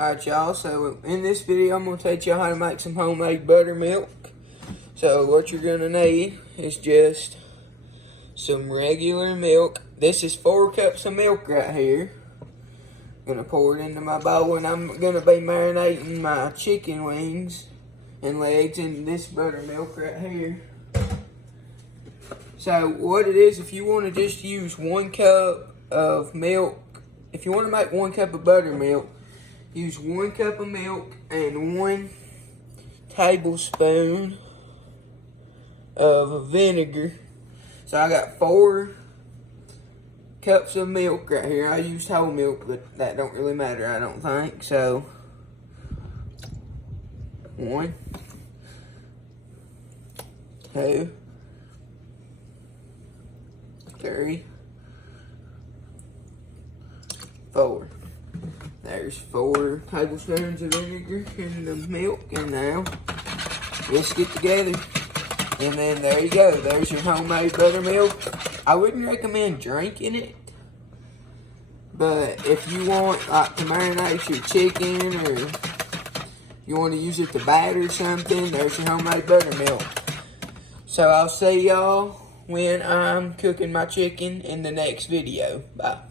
Alright y'all, so in this video I'm going to teach y'all how to make some homemade buttermilk. So what you're going to need is just some regular milk. This is 4 cups of milk right here. I'm going to pour it into my bowl, and I'm going to be marinating my chicken wings and legs in this buttermilk right here. So what it is, if you want to just use 1 cup of milk, if you want to make 1 cup of buttermilk, use 1 cup of milk and 1 tablespoon of vinegar. So I got 4 cups of milk right here. I used whole milk, but that don't really matter, I don't think. So 1, 2, 3, 4. There's 4 tablespoons of vinegar in the milk, and now let's get together. And then there you go. There's your homemade buttermilk. I wouldn't recommend drinking it, but if you want like to marinate your chicken, or you want to use it to batter something, there's your homemade buttermilk. So I'll see y'all when I'm cooking my chicken in the next video. Bye.